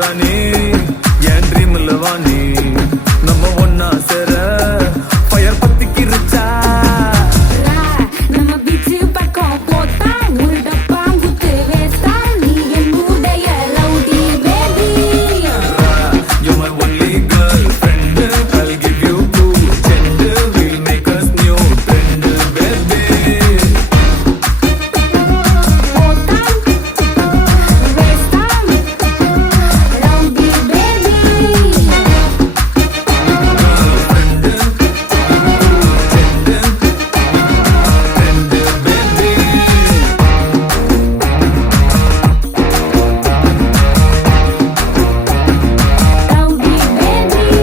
ராணி என் ட்ரீம்ல வாணி நம்ம ஒன்னா சேர ஃபயர் பத்திக்கு ரிச்சா நம்ம பீச்சு பக்கம் போட்டா உள்ள பாங்குத்து வேஸ்டா நீ என்னுடைய rowdy baby You my only girlfriend I'll give you cool trend We'll make us new trend baby போட்டா வேஸ்டா ரவுடி பேபி ரவுடி பேபி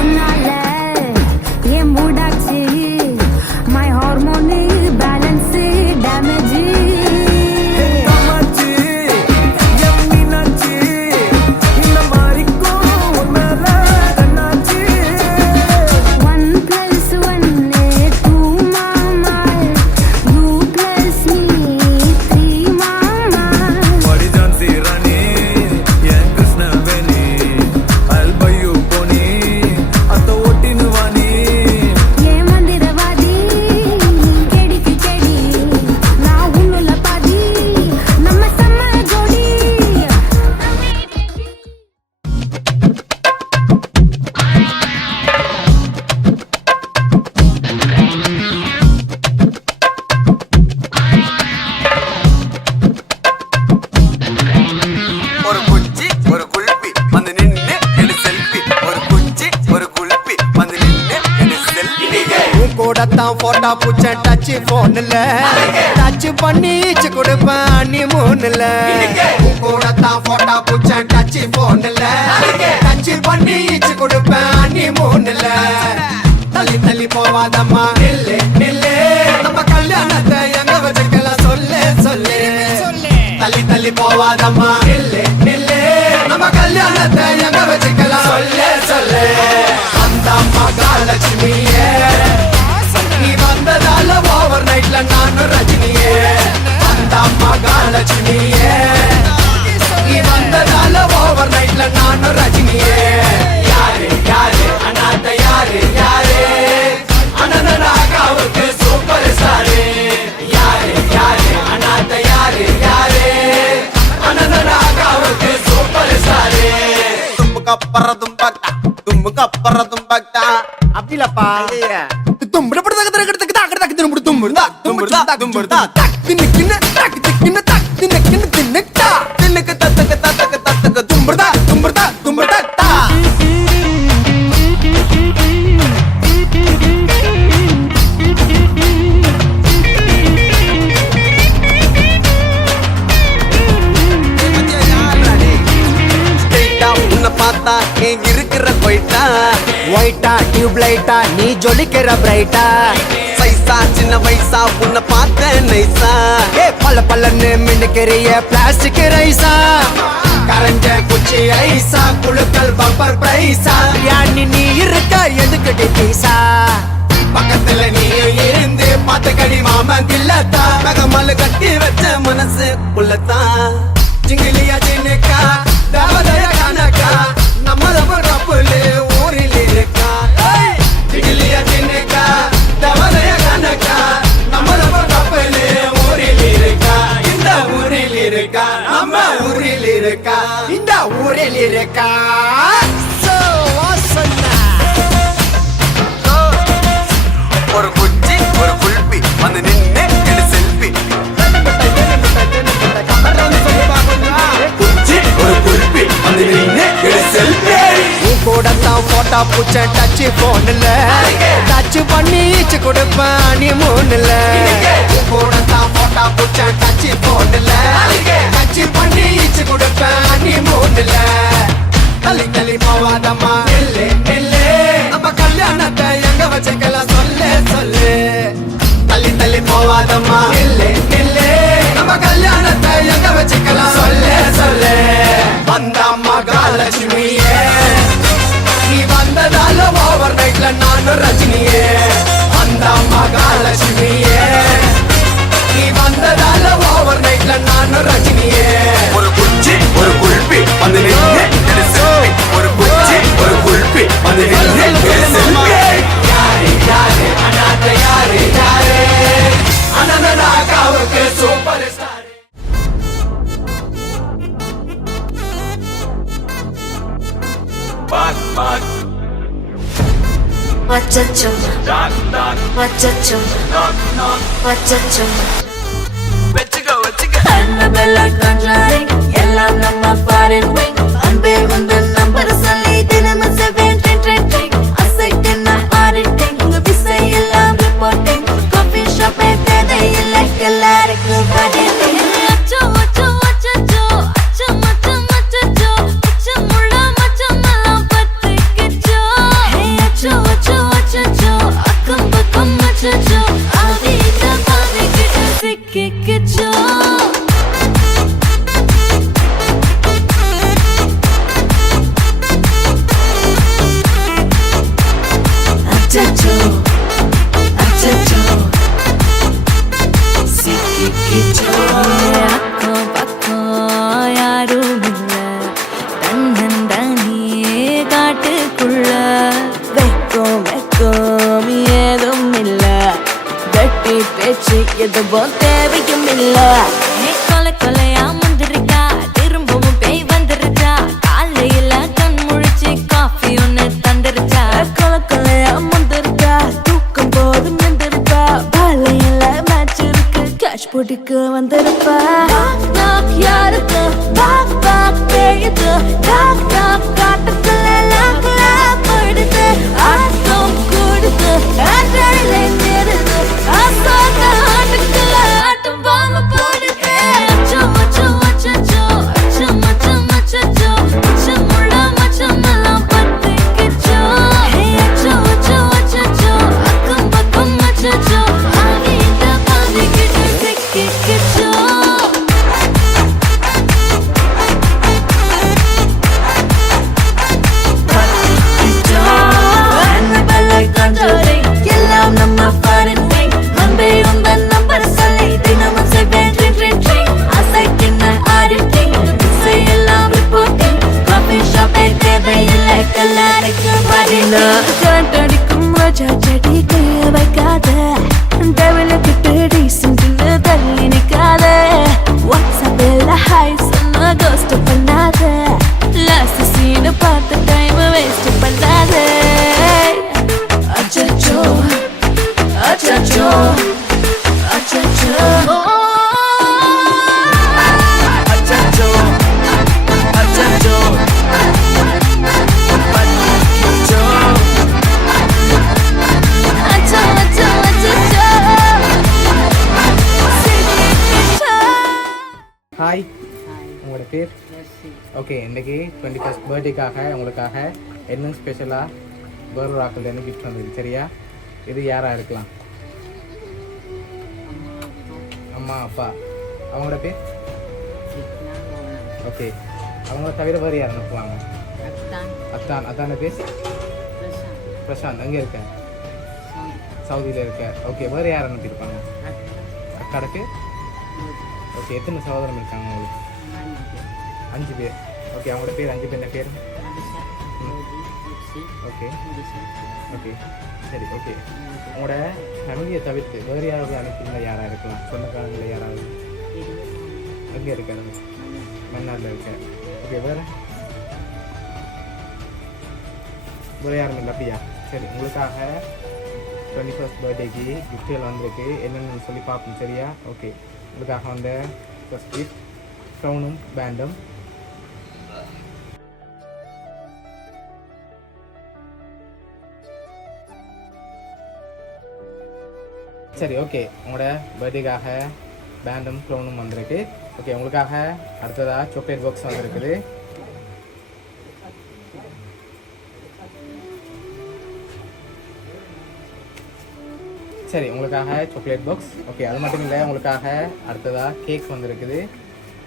உன்னால என் மூடாச்சு my hormone balance damage Kamakshi என் மீனாட்சி இந்த மாதிரிக்கும் உன் மேல கண்ணாச்சி 1 + 1 2 மாமா you + me 3 மாமா Body Jhansi Rani N Krishnaveni I'll buy you pony அத்த ஓட்டினு வாணி ஏ மந்திரவாதி கெடிக்கு கெடி நான் உன்னுல பாதி நம்ம செம்ம ஜோடி ஒரு குச்சி ஒரு குல்பி வந்து நின்னு எடு செல்ஃபி ஒரு குச்சி ஒரு குல்பி வந்து நின்னு எடு செல்ஃபி உன் கூட தான் போட்டா பூச்ச டச் போன்ல டச் பண்ணி ஈச்சு கொடுப்பேன் நீ மூணுல உன் கூட தான் போட்டா பூச்ச டச் போன்ல டச் பண்ணி ஈச்சு கொடுப்பேன் நீ மூணுல தள்ளி தள்ளி போவாதம்மா நில்லு நில்லு நம்ம கல்யாணத்தை எங்க வச்சுக்கலாம் சொல்லு சொல்லு தள்ளி தள்ளி போவாதம்மா நில்லு நில்லு நம்ம கல்யாணத்தை எங்க வச்சுக்கலாம் சொல்லு சொல்லு அந்த மகாலட்சுமியே நீ வந்ததால ஓவர் நைட்ல நானும் ரஜினியே அந்த மகாலட்சுமியே நீ வந்ததால ஓவர் நைட்ல நானும் ரஜினியே யாரு யாரு அனாத யாரு யாரு அனந்தனாகாவுக்கு சூப்பர் ஸ்டாரு யாரு யாரு அனாத யாரு யாரு அனந்தனாகாவுக்கு சூப்பர் ஸ்டாரு தும்புக்கு அப்புறதும் பக்தா தும்புக்கு அப்புறதும் பக்தா அப்படி இல்லப்பா தும்புட படுத்த தும்புடு தும்புடுதா தும்புடுதா தும்புடுதா தக்கு நிக்கின தக்கு திக்கின தக்கு நிக்கின தின்னட்டா தின்னுக்கு தத்தக்கு தத்தக்கு தத்தக்கு தும்புடுதா தும்புடுதா தும்புடுதா தா ஸ்ட்ரெயிட்டா உன்னை பார்த்தா ஏன் இருக்கிற போயிட்டா ஒயிட்டா டியூப் லைட்டா நீ ஜொலிக்கிற பிரைட்டா சைஸா சின்ன வயசா உன்னை பார்த்த நைஸா ஏ பல்ல பல்லன்னு மின்னுக்கிறிய பிளாஸ்டிக் ரைஸா கரஞ்ச குச்சி ஐசா குழுக்கள் பம்பர் பிரைஸா யானி நீ இருக்க எதுக்கு பீசா பக்கத்துல நீயும் இருந்து பார்த்த கடி மாமன் இல்லத்தா மகமல்லு கட்டி வச்ச மனசு உள்ளத்தான் ஜிங்கிலியா சின்னக்கா தேவதைய கணக்கா நம்ம ரப்புலு ஊரில் இருக்கா ஜிங்கிலியா சின்னக்கா தேவதைய கணக்கா நம்ம ரப்புலு ஊரில் இருக்கா இந்த ஊரில் இருக்கா நம்ம ஊரில் இருக்கா இந்த ஊரில் இருக்கா So, வாசனா. ஒரு குச்சி ஒரு குல்பி வந்து நின்னு எடு செல்ஃபி குச்சி ஒரு குல்பி வந்து நின்னு எடு செல்ஃபி உன் கூட தான் போட்டா பூச்ச டச் போன்ல டச் பண்ணி ஈச்சு கொடுப்பேன் நீ மூணுல உன் கூட தான் போட்டா பூச்ச டச் போன்ல டச் பண்ணி ஈச்சு கொடுப்பேன் நீ மூணுல தள்ளி தள்ளி போவாதம்மா நில்லு நில்லு நம்ம கல்யாணத்தை எங்க வச்சுக்கலாம் நானும் ரஜினியே அந்த மகாலட்சுமியே நீ வந்ததால ஓவர் நைட்ல நானும் ரஜினியே ஒரு குச்சி ஒரு குல்பி வந்து நின்னு எடு செல்ஃபி ஒரு குச்சி ஒரு குல்பி வந்து நின்னு எடு செல்ஃபி யாரு யாரு அனாத யாரு யாரு அனந்தனாகாவுக்கு super star Machacho, machacho, machacho. Annabella conjuring, எல்லாம் நம்ம foreign wing. அன்பே உந்தன் நம்பர் சொல்லி தினமும் 7 ட்ரெண்டிங். அசைக்கின auditing, உங்க விசை எல்லாம் reporting. Coffee shop தேவையில்லை எல்லாருக்கும் பதிலே. அச்சோ அச்சோ அச்சோ அச்சோ மச்சம் மச்சோ அச்சமுள்ள மச்சமெல்லாம் பத்திக்கிச்சோ. ஹே அச்சோ அச்சோ அச்சோ அக்கம் பக்கம் அச்சோ ஆதிட்ட பாதிக்கிட்ட சிக்கிக்கிச்சோ. அச்சோ அச்சோ சிக்கிக்கிச்சோ. அக்கம் பக்கம் யாரும் இல்ல தன்னந்தனியே காட்டுக்குள்ள. வெக்கம் வெக்கம் ஏதும் இல்ல கட்டி பேச்சு எதுவும் தேவையும் இல்ல. கொலை கொலையா முந்திருக்கா திரும்பவும் பேய் வந்துருச்சா. காலையில கண் முழிச்சு காஃபி ஒன்னு தந்துருச்சா. கொலை கொலையா முந்திருக்கா தூக்கம் போதும் எந்திருப்பா. பாலையில மேட்ச் இருக்கு கேஷ் போட்டுக்கு வந்திருப்பா. யாருக்கு பாக் பாக் பேயுது டாக் டாக் காட்டுக்குள்ள லாக்ல படுது. ஆட்டம் கூடுது ஆட்டடில நேருது ஆசாக ஆட்டுக்குள்ள ஆட்டம் பாம போடுது. அச்சோ அச்சோ அச்சோ அச்சோ மச்சம் மச்சோ அச்சமுள்ள மச்சமெல்லாம் பத்திக்கிச்சோ. ஹே அச்சோ அச்சோ அச்சோ அக்கம் பக்கம் அச்சோ ஆகிட்ட பாதிக்கிட்டு சிக்கிக்கிச்சோ. Annabella conjuring, எல்லாம் நம்ம foreign wing. அன்பே உந்தன் நம்பர் சொல்லி தினமும் 7 ட்ரெண்டிங். அசைக்கின auditing, விசை எல்லாம் reporting. Coffee shop தேவையில்லை எல்லாருக்கும் பதிலே. கரண்ட் அடிக்கும் ரோஜா செடி கைய வைக்காத. டெவலப்பிட்டு டீசென்ட்னு தள்ளி நிக்காத. வாட்ஸ்அப்பில் ஹாய் சொன்ன கோஸ்ட் பண்ணாத. லாஸ்ட் சீன் பார்த்த டைம் வேஸ்ட் பண்ணாத. அச்சச்சோ அச்சச்சோ அச்சச்சோ அச்சச்சோ அச்சச்சோ பத்திக்கிச்சோ. அச்சோ அச்சோ அச்சச்சோ சிக்கிக்கிச்சோ. ஹாய், உங்களோட பேர்? ஓகே, இன்றைக்கி 21st பர்த்டேக்காக உங்களுக்காக என்ன ஸ்பெஷலாக வேறு ஆக்கள்லேருந்து கிஃப்ட் வந்தது. சரியா? இது யாராக இருக்கலாம்? அம்மா அப்பா. அவங்களோட பேர்? ஓகே, அவங்கள தவிர வேறு யார் அனுப்புவாங்க? அத்தான். அத்தான பேர்? பிரசாந்த். அங்கே இருக்க? சவுதியில் இருக்க. ஓகே, வேறு யார் அனுப்பியிருப்பாங்க? அக்காடுக்கு? ஓகே, எத்தனை சகோதரம் இருக்காங்க உங்களுக்கு? 5 பேர். ஓகே, அவங்களோட பேர் 5 பேர் என்ன பேர்? ஓகே ஓகே சரி. ஓகே, உங்களோட ஃபேமிலியை தவிர்த்து வேறு யாராவது அனுப்பியிருந்தால் யாராக இருக்கலாம்? சொந்தக்காரங்களில் யாராவது? அங்கே இருக்காரு, மன்னாரில் இருக்க. ஓகே, வேறு யாரும் இல்லை? அப்படியா? சரி, உங்களுக்காக 21st பர்த்டேக்கு கிஃப்ட்கள் வந்திருக்கு. என்னென்னு சொல்லி பார்ப்போம். சரியா? ஓகே, உங்களுக்காக வந்த ஃபர்ஸ்ட் கிஃப்ட் க்ரௌனும் பேண்டும். சரி, ஓகே, உங்களோட பர்த்டேக்காக பேண்டும் க்ரௌனும் வந்திருக்கு. ஓகே, உங்களுக்காக அடுத்ததாக சாக்லேட் பாக்ஸ் வந்திருக்குது. சரி, உங்களுக்காக சாக்லேட் பாக்ஸ். ஓகே, அது மட்டும் இல்லை, உங்களுக்காக அடுத்ததாக கேக் வந்திருக்குது.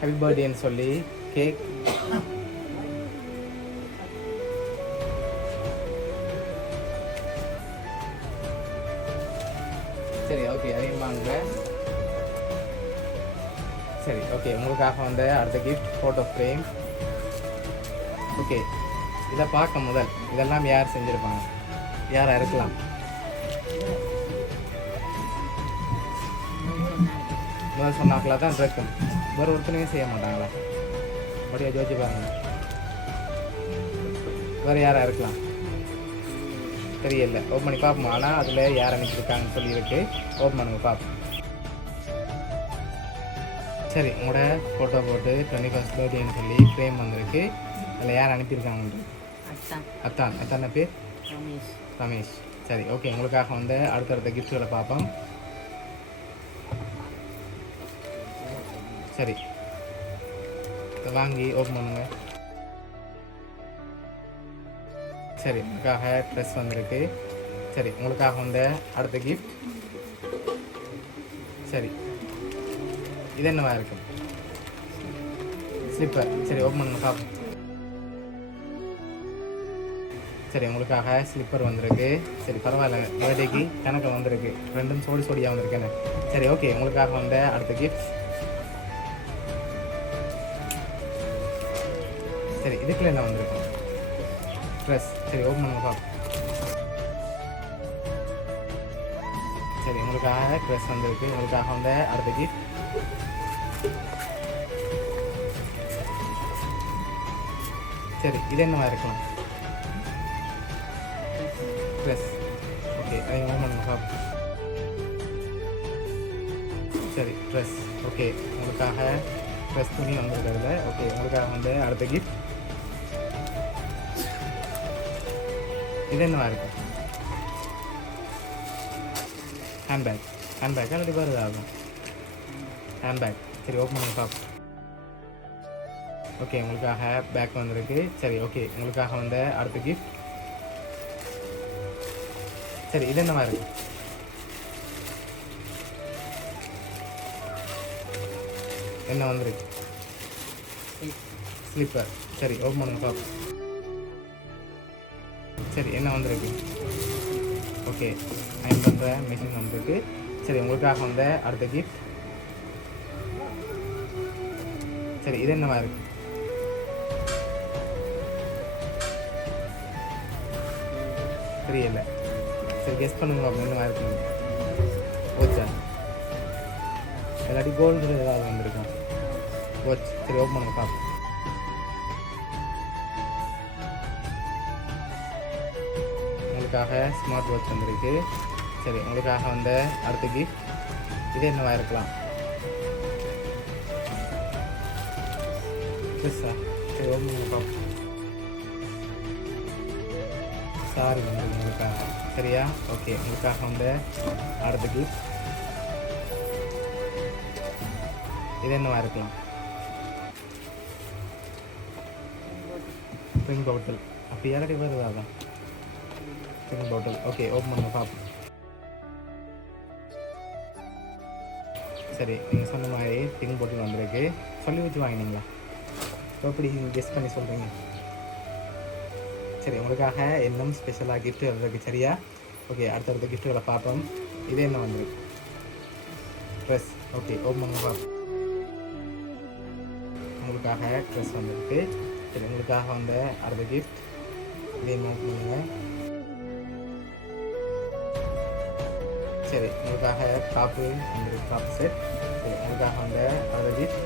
ஹாப்பி பர்த்டேன்னு சொல்லி கேக். சரி ஓகே அதையும் வாங்க. சரி ஓகே உங்களுக்காக வந்து அடுத்த கிஃப்ட் ஃபோட்டோ ஃப்ரேம். ஓகே இதை பார்க்க முதல் இதெல்லாம் யார் செஞ்சுருப்பாங்க, யாராக இருக்கலாம்? முதல் சொன்னாக்களாக தான் இருக்கும், வேறு ஒருத்தனையும் செய்ய மாட்டாங்களா? அப்படியே ஜோதிச்சு பாருங்க, வேறு யாராக இருக்கலாம் தெரியல. ஓப்பன் பண்ணி பார்ப்போம். ஆனால் அதில் யார் அனுப்பியிருக்காங்கன்னு சொல்லியிருக்கு. ஓப்பன் பண்ணுங்க பார்ப்போம். சரி உங்களோட ஃபோட்டோ போட்டு 21st பர்த்டேன்னு சொல்லி ஃப்ரேம் வந்திருக்கு. அதில் யார் அனுப்பியிருக்காங்க? அத்தான். அத்தான பேர் ரமேஷ். சரி ஓகே உங்களுக்காக வந்து அடுத்தடுத்த கிஃப்ட்களை பார்ப்போம். சரி இதை வாங்கி ஓப்பன் பண்ணுங்க. சரி உங்களுக்காக ட்ரெஸ் வந்திருக்கு. சரி உங்களுக்காக வந்து அடுத்த கிஃப்ட். சரி இது என்னவா இருக்கு? ஸ்லிப்பர். சரி ஓப்பன் பண்ணுங்க பார்ப்போம். சரி உங்களுக்காக ஸ்லிப்பர் வந்திருக்கு. சரி பரவாயில்ல, பர்த்டேக்கு கணக்கு வந்திருக்கு, ரெண்டும் சோடியாக வந்திருக்கேன்னு. சரி ஓகே உங்களுக்காக வந்து அடுத்த கிஃப்ட். சரி இதுக்குள்ள என்ன வந்திருக்கு? ட்ரெஸ். சரி ஓப்பன் பண்ணுங்க பார்ப்போம். சரி உங்களுக்காக ட்ரெஸ் வந்திருக்கு. உங்களுக்காக வந்து அடுத்த கிஃப்ட். சரி இது என்னவா இருக்கலாம்? ட்ரெஸ். ஓகே அதை ஓப்பன் பண்ணுங்க பார்ப்போம். சரி ட்ரெஸ். ஓகே உங்களுக்காக ட்ரெஸ் துணி வந்திருக்கிறதுல. ஓகே உங்களுக்காக வந்து அடுத்த கிஃப்ட். இது என்னவா இருக்கும்? ஹேண்ட்பேக். ஹேண்ட்பேக் அல்லது வருது ஆகும் ஹேண்ட்பேக். சரி ஓப்பன் பண்ணி பார்ப்போம். ஓகே உங்களுக்காக பேக் வந்திருக்கு. சரி ஓகே உங்களுக்காக வந்து அடுத்த கிஃப்ட். சரி இது என்னவா இருக்கு? என்ன வந்திருக்கு? ஸ்லிப்பர். சரி ஓப்பன் பண்ணுங்க பார்ப்போம். சரி என்ன வந்திருக்கு? ஓகே அயன் பண்ணுற மிஷின் வந்திருக்கு. சரி உங்களுக்காக வந்து அடுத்த கிஃப்ட். சரி இது என்னவா இருக்கு? தெரியல. சரி கெஸ் பண்ணுங்க அப்படி என்னவா இருக்குங்க? ஓச்சா இல்லாட்டி கோல்டு ஏதாவது வந்திருக்கா? வாட்ச். சரி ஓப்பன் பண்ணுங்க பார்ப்போம். உங்களுக்காக ஸ்மார்ட் வாட்ச் வந்திருக்கு. சரி உங்களுக்காக வந்து அடுத்த கிஃப்ட். இது என்னவா இருக்கலாம்? ட்ரெஸ்ஸா? சரி ஓப்பன் பண்ணுங்க பார்ப்போம். சாரி வந்து உங்களுக்காக. சரியா ஓகே உங்களுக்காக வந்து அடுத்த கிஃப்ட். இது என்னவா இருக்கலாம்? ஸ்ப்ரிங் பாட்டில். அப்போ யாரடி வருதா? தான் ஸ்ப்ரிங் பாட்டில். ஓகே ஓப்பன் பண்ணுங்க பார்ப்போம். சரி நீங்கள் சொன்ன மாதிரி ஸ்ப்ரிங் பாட்டில் வந்திருக்கு. சொல்லி வச்சு வாங்கினீங்களா? எப்படி கெஸ் பண்ணி சொல்கிறீங்க? சரி உங்களுக்காக இன்னும் ஸ்பெஷலாக கிஃப்ட் வந்திருக்கு. சரியா ஓகே அடுத்தடுத்த கிஃப்ட்டுகளை பார்ப்போம். இது என்ன வந்திருக்கு? ட்ரெஸ். ஓகே ஓப்பன் பண்ணுங்க பார்ப்போம். உங்களுக்காக ட்ரெஸ் வந்திருக்கு. சரி உங்களுக்காக வந்து அடுத்த கிஃப்ட். இதே நோட் பண்ணுங்க. சரி உங்களுக்காக காப்பு வந்திருக்கு, காப்பு செட். சரி உங்களுக்காக வந்து அடுத்த கிஃப்ட்.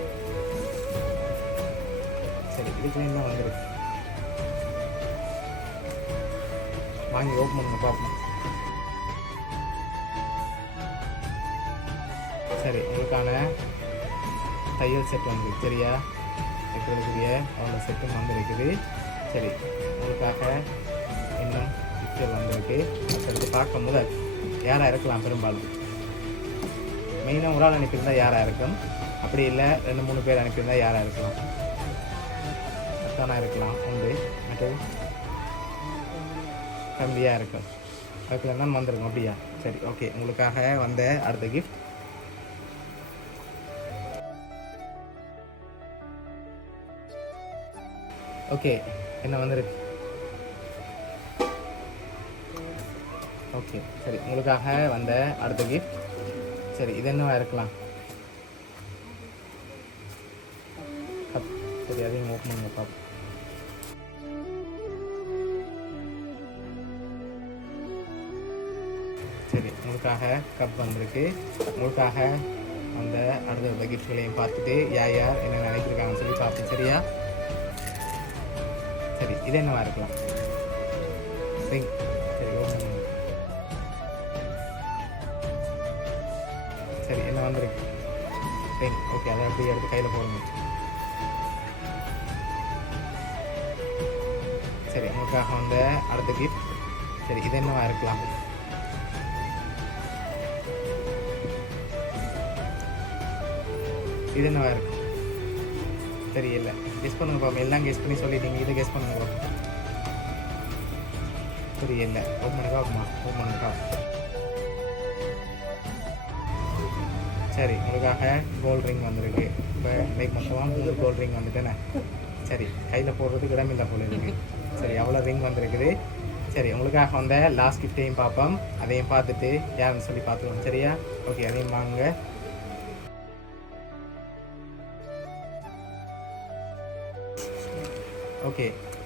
சரி இதுக்கு என்ன வந்திருக்கு? வாங்கி ஓப்பன் பண்ணுங்க பார்ப்போம். சரி உங்களுக்கான தையல் செட் வந்துருக்கு. சரியா வைக்கிறதுக்குரிய அவ்வளோ செட்டும் வந்திருக்குது. சரி உங்களுக்காக இன்னும் கிஃப்ட் வந்திருக்கு. அடுத்தடுத்து பார்க்கும் முதல் யாராக இருக்கலாம்? பெரும்பாலும் மெயினாக ஒரு ஆள் அனுப்பியிருந்தால் யாராக இருக்கும்? அப்படி இல்லை 2-3 பேர் அனுப்பியிருந்தால் யாராக இருக்கலாம்? அத்தானா இருக்கலாம் உண்டு. மற்றது ஃபேமிலியாக இருக்கும். அதுக்குள்ள தான் வந்திருக்கும். அப்படியா? சரி ஓகே உங்களுக்காக வந்த அடுத்த கிஃப்ட். ஓகே என்ன வந்திருக்கு? ஓகே சரி உங்களுக்காக வந்த அடுத்த கிஃப்ட் சரி இது என்னவா இருக்கலாம் கப் சரி அதையும் ஓப்பன் பண்ணுங்க பாப்போம் சரி உங்களுக்காக கப் வந்திருக்கு உங்களுக்காக அந்த அடுத்த கிஃப்ட்களையும் பார்த்துட்டு யார் யார் என்ன நினைக்கிருக்காங்கன்னு சொல்லி பார்ப்போம் சரியா சரி இது என்னவா இருக்கலாம் ரிங் சரி ஓப்பன் பண்ணுங்க சரி என்ன வந்திருக்கு ரிங் ஓகே அதை அப்படியே எடுத்து கையில் போடுங்க சரி உங்களுக்காக வந்த அடுத்த கிஃப்ட் சரி இது என்னவா இருக்கலாம் இது என்னவா இருக்கு தெரியல கெஸ் பண்ணுங்க பாப்போம் எல்லாம் கெஸ் பண்ணி சொல்லிட்டீங்க இதை கெஸ் பண்ணுங்க பாப்போம் தெரியல ஓப்பனுக்கா ஓப்பனுக்கா சரி உங்களுக்காக கோல்ட் ரிங் வந்திருக்கு இப்போ லைக் மொத்தமாக 3 கோல்ட் ரிங் வந்துட்டேனே சரி கையில் போடுறதுக்கு இடமில்லை போல இருக்கு சரி அவ்வளோ ரிங் வந்திருக்குது சரி உங்களுக்காக வந்த லாஸ்ட் கிஃப்டையும் பார்ப்போம் அதையும் பார்த்துட்டு யாருன்னு சொல்லி பார்த்துருவோம் சரியா ஓகே அதையும் வாங்க ஓகே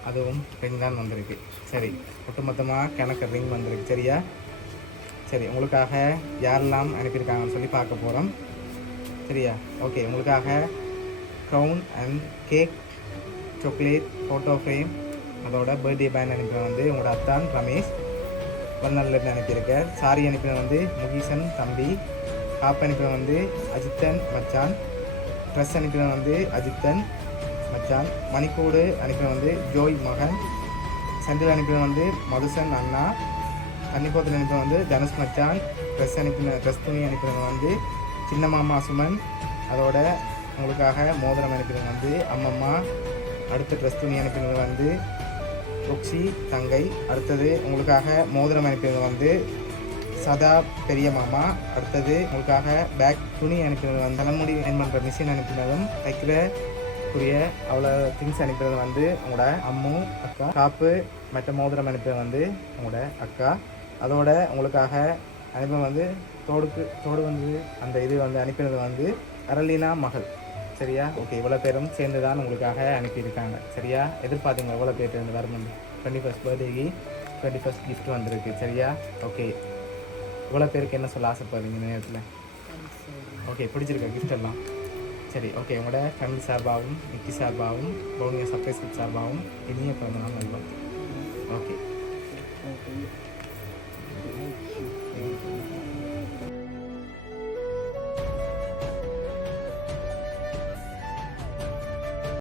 அதுவும் ரிங் தான் வந்திருக்கு சரி ஒட்டுமொத்தமாக கணக்கு ரிங் வந்திருக்கு சரியா சரி உங்களுக்காக யாரெல்லாம் அனுப்பியிருக்காங்கன்னு சொல்லி பார்க்க போகிறோம் சரியா ஓகே உங்களுக்காக crown and cake chocolate photo frame அதோட பர்த்டே பேண்ட் அனுப்பின வந்து உங்களோட அத்தான் ரமேஷ் வந்தன்லேருந்து அனுப்பியிருக்கார் சாரி அனுப்பின வந்து முகீசன் தம்பி காப்பு அனுப்பின வந்து அஜித்தன் மச்சான் ட்ரெஸ் அனுப்பின வந்து அஜித்தன் மச்சான் மணிக்கூடு அனுப்பின வந்து ஜோய் மகன் செந்தில் அனுப்பின வந்து மதுசன் அண்ணா கன்னிப்போத்தில் அனுப்பின வந்து தனுஷ் மச்சான் ட்ரெஸ் துணி அனுப்பினது வந்து சின்ன மாமா சுமன் அதோட உங்களுக்காக மோதிரம் அனுப்பினது வந்து அம்மம்மா அடுத்த ட்ரெஸ் துணி அனுப்பினது வந்து ருக்ஷி தங்கை அடுத்தது உங்களுக்காக மோதிரம் அனுப்பினது வந்து சதா பெரிய மாமா அடுத்தது உங்களுக்காக பேக் துணி அனுப்பினது வந்து தலைமுடி அயன் பண்ணுற மிஷின் அனுப்பினதும் தைக்கிறக்குரிய அவ்வளோ திங்ஸ் அனுப்பினது வந்து உங்களோட அம்மு அக்கா காப்பு மற்ற மோதிரம் அனுப்பினது வந்து உங்களோட அக்கா அதோட உங்களுக்காக அனுப்பினது வந்து தோடு வந்து அந்த இது வந்து அனுப்பினது வந்து அரளினா மகள் சரியா ஓகே இவ்வளோ பேரும் சேர்ந்து தான் உங்களுக்காக அனுப்பியிருக்காங்க சரியா எதிர்பார்த்தீங்க எவ்வளோ பேர் இருந்து வரணும்னு 21st பர்த்டேக்கு 21st கிஃப்ட் வந்திருக்கு சரியா ஓகே இவ்வளோ பேருக்கு என்ன சொல்ல ஆசைப்படுறீங்க இந்த நேரத்தில் ஓகே பிடிச்சிருக்க கிஃப்ட் எல்லாம் சரி ஓகே உங்களோட ஃபேமிலி சார்பாகவும் நிக்கி சார்பாகவும் பவுனியா சர்ப்ரைஸ் கிஃப்ட் சார்பாகவும் இனிய பிறந்தநாள் நல்வாழ்த்துக்கள்